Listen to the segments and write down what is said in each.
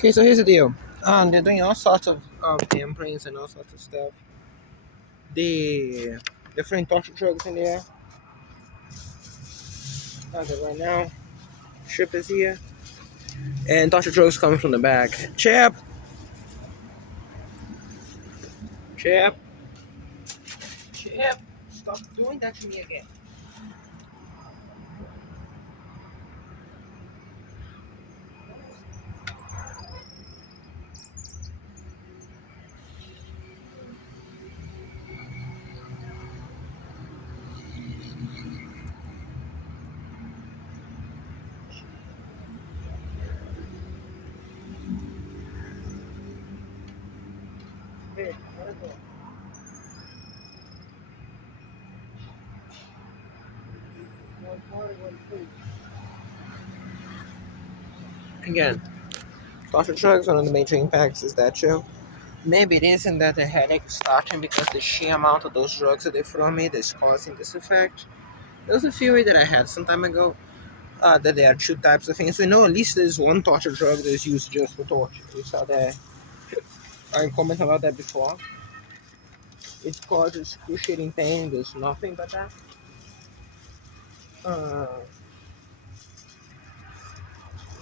Okay, so here's the deal. They're doing all sorts of imprints and all sorts of stuff. The different torture drugs in there. As of right now, ship is here, and torture drugs coming from the back. Chip, Chip, stop doing that to me again. Hey, let it go. Again, torture drugs. One of the major impacts is that show. Maybe it isn't that the headache is starting because the sheer amount of those drugs that they throw me that's causing this effect. There was a theory that I had some time ago that there are two types of things. We know at least there's one torture drug that's used just for torture. We saw that. I commented about that before. It causes excruciating pain. There's nothing but that. Uh,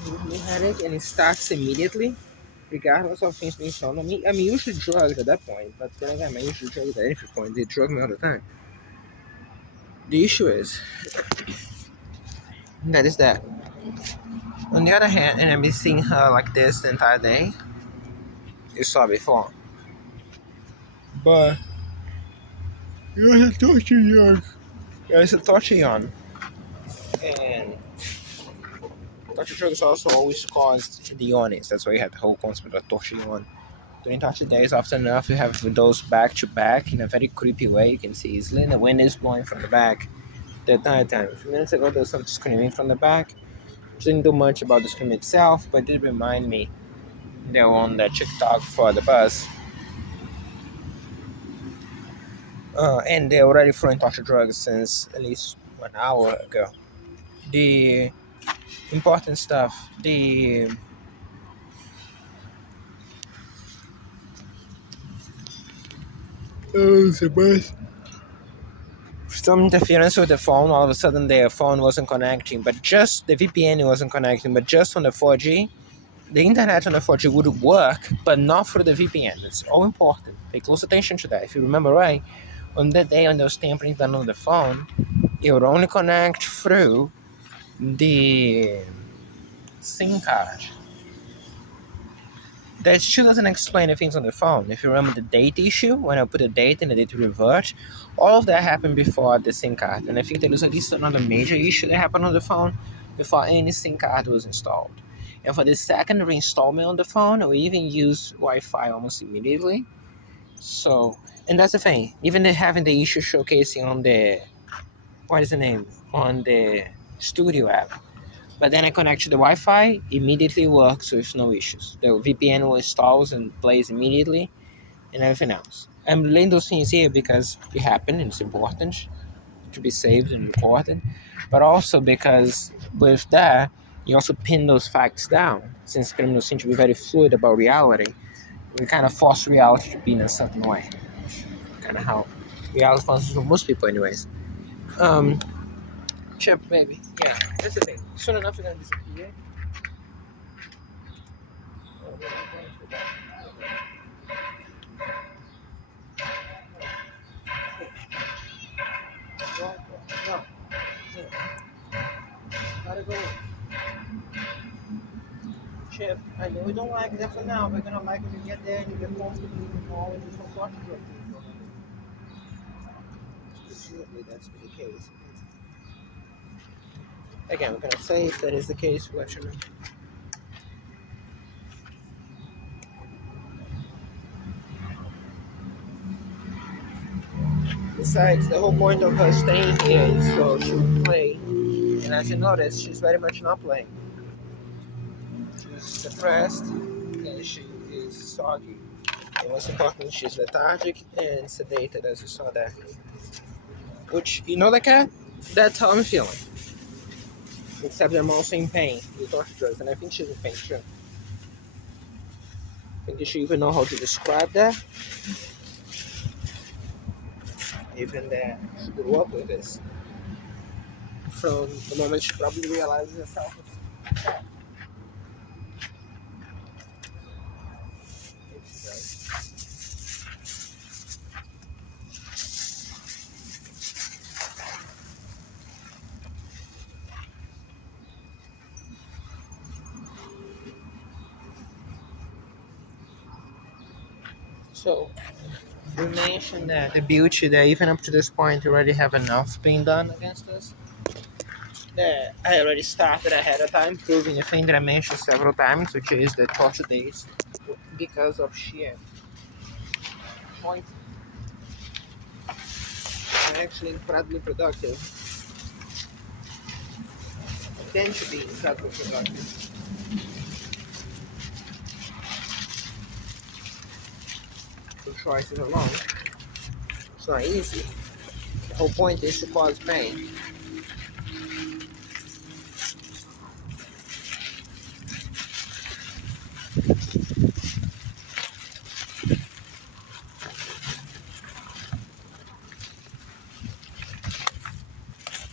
you headache and it starts immediately, regardless of things being thrown on me. I mean, usually drugs at that point, but then again, my usual drugs at any point, they drug me all the time. The issue is that. On the other hand, and I've been seeing her like this the entire day. You saw before. But you was a torture yarn. There's a torture yarn. And torture drugs also always caused the yawns. That's why you had the whole concept of torture yarn. During torture days, often enough, you have those back to back in a very creepy way. You can see easily. And the wind is blowing from the back the entire time. A few minutes ago, there was some screaming from the back. Didn't do much about the scream itself, but it did remind me they were on that TikTok for the bus. And they're already throwing torture drugs since at least 1 hour ago. The important stuff, the bus. Some interference with the phone. All of a sudden, their phone wasn't connecting, but just the VPN wasn't connecting, but just on the 4G. The internet on the 4G would work, but not through the VPN. It's all important. Pay close attention to that. If you remember right, on that day on those tamperings done on the phone, it would only connect through the SIM card. That still doesn't explain the things on the phone. If you remember the date issue, when I put a date and the date revert, all of that happened before the SIM card. And I think there was at least another major issue that happened on the phone before any SIM card was installed. And for the second reinstallment on the phone, we even use Wi-Fi almost immediately. So, and that's the thing. Even having the issue showcasing on the, what is the name? On the Studio app. But then I connect to the Wi-Fi, immediately works with no issues. The VPN will installs and plays immediately, and everything else. I'm laying those things here because it happened and it's important to be saved and recorded, but also because with that, you also pin those facts down. Since criminals seem to be very fluid about reality, we kind of force reality to be in a certain way. Kind of how reality functions for most people, anyways. Um, Chip, baby. Yeah, that's the thing. Soon enough, you're gonna disappear. No, gotta go. Chip, I know we don't like that for now. We're gonna like when you get there and you get comfortable and all and just watch it. Presumably that's the case. Again, we're gonna say if that is the case, we'll let you know. Besides, the whole point of her staying here is so she will play. And as you notice, she's very much not playing. She's depressed and she is soggy. And what's important, she's lethargic and sedated, as you saw there. Which, you know the cat? That's how I'm feeling. Except I'm also in pain with torture drugs, and I think she's in pain too. think you should even know how to describe that. Even that she grew up with this. From the moment she probably realizes herself. So we mentioned that the beauty that even up to this point already have enough being done against us. That I already started ahead of time, proving the thing that I mentioned several times, which is the torture days, because of sheer point, are actually incredibly productive. Tend to be incredibly productive. The choices alone. It's not easy. The whole point is to cause pain.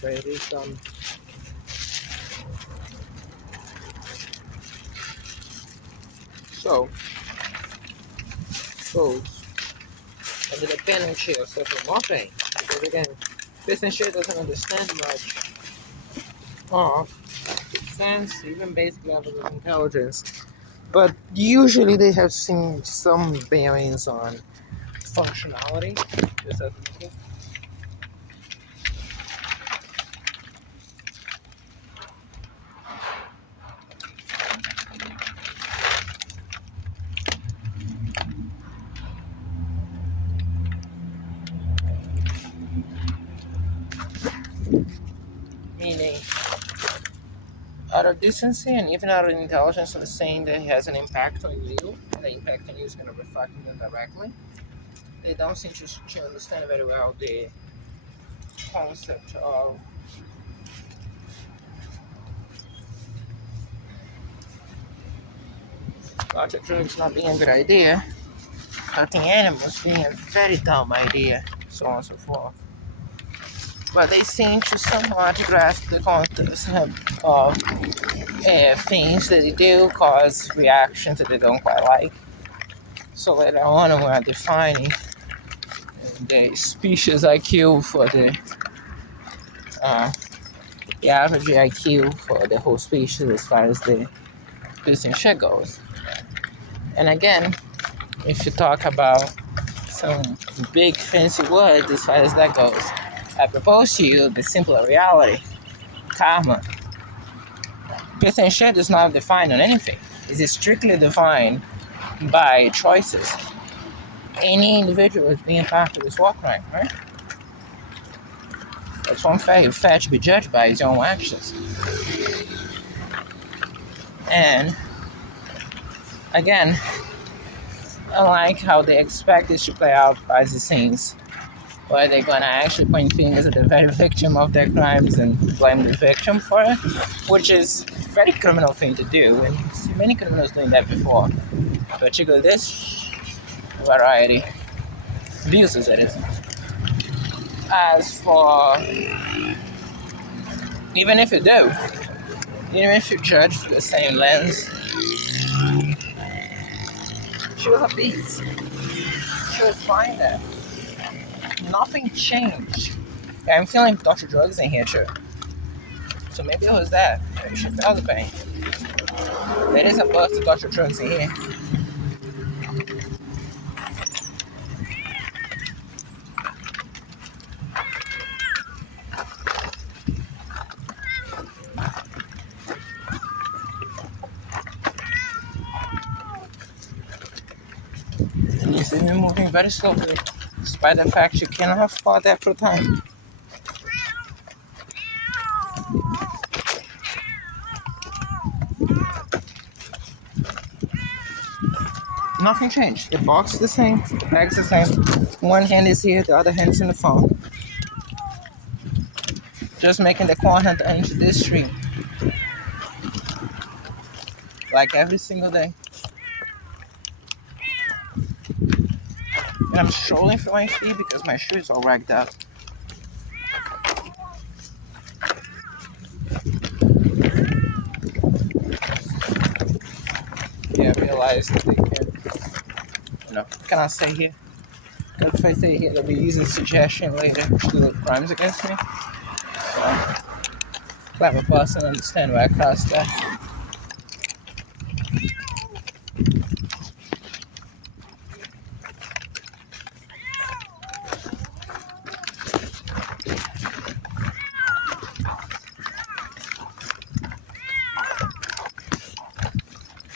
But it is so folks, and the dependency of suffering more pain. Because again, this and shit doesn't understand much of sense, even basic levels of intelligence. But usually they have seen some bearings on functionality. Just as meaning out of decency and even out of intelligence of saying that it has an impact on you, and the impact on you is going to reflect on them directly. They don't seem to understand very well the concept of lots of drugs not being a good idea, cutting animals being a very dumb idea, so on and so forth. But they seem to somewhat grasp the context of things that they do cause reactions that they don't quite like. So later on, when we're defining the species IQ for uh, the average IQ for the whole species as far as the business shit goes. And again, if you talk about some big fancy words as far as that goes, I propose to you the simpler reality, karma. Business shit is not defined on anything. It is strictly defined by choices. Any individual is being part of this war crime, right? That's one fair to be judged by his own actions. And again, I like how they expect this to play out as the scenes, where they're gonna actually point fingers at the very victim of their crimes and blame the victim for it, which is a very criminal thing to do, and many criminals doing that before. Particularly this variety, abuses it is. As for even if you do, even if you judge through the same lens, she was a beast. She was fine there. Nothing changed. I'm feeling Dr. Drugs in here too. So maybe it was that. Maybe she felt the pain. There is a burst of Dr. Drugs in here. And you see me moving very slowly, despite the fact you cannot have fought that for time. Nothing changed. The box is the same, the bag's the same. One hand is here, the other hand is in the phone. Just making the corner into this stream. Like every single day. And I'm strolling through my feet because my shoe is all ragged up. Yeah, I realized that they cannot stay here. Because if I stay here, they'll be using suggestion later to do crimes against me. So, clever person understand why I caused that.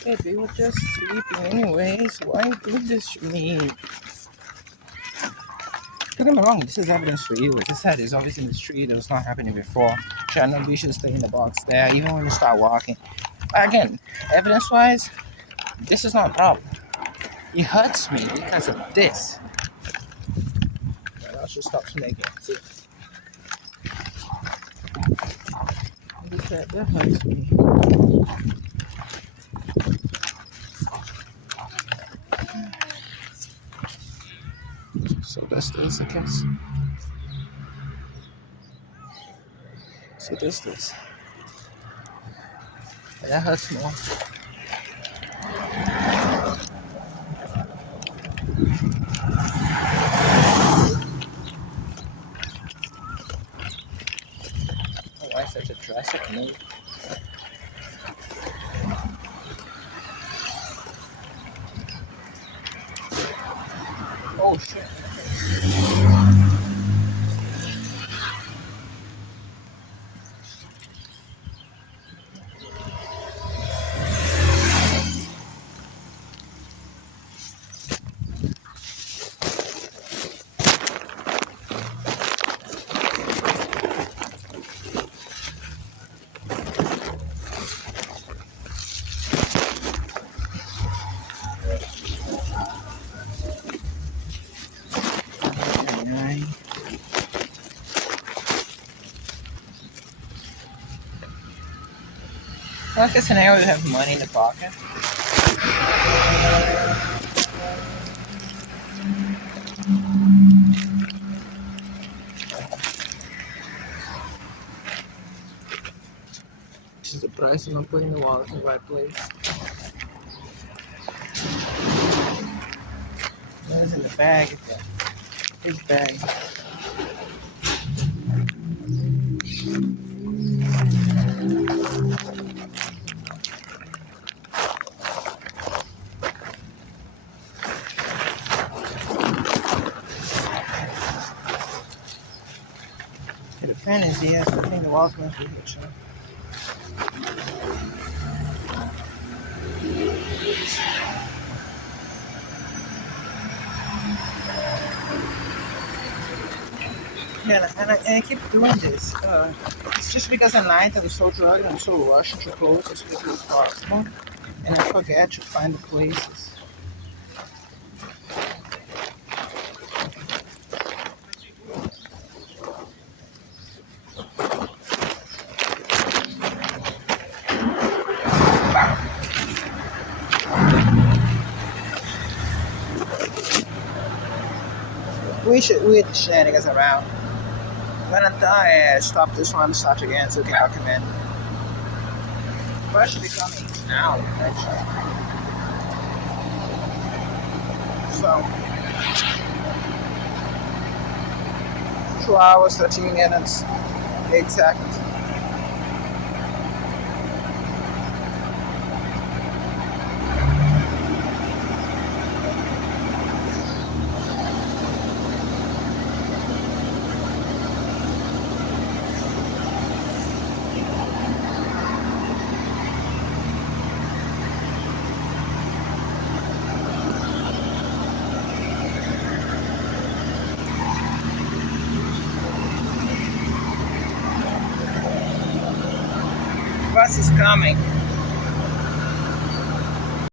Hey, they were just sleeping anyways. Why do this to me? Don't get me wrong, this is evidence for you. As I said, it's always in the street. It was not happening before. Channel, you should stay in the box there, even when you start walking. Again, evidence-wise, this is not a problem. It hurts me because of this. I should stop snaking. See? That hurts me. So that's this, I guess. So this. That hurts more. Why such a drastic move? Oh shit. Like a scenario, you have money in the pocket. This is the price I'm putting the wallet in the right place. What's in the bag? His bag. The pen is here, so I think the wallet goes with it. Yeah, and I keep doing this. It's just because at night I'm so drugged, I'm so rushed to close as quickly as possible, and I forget to find the places. We had shenanigans around. When I'm done, I stop this one and start again so we can document. What should be coming now, actually. So, 2 hours, 13 minutes, 8 seconds. Bus is coming.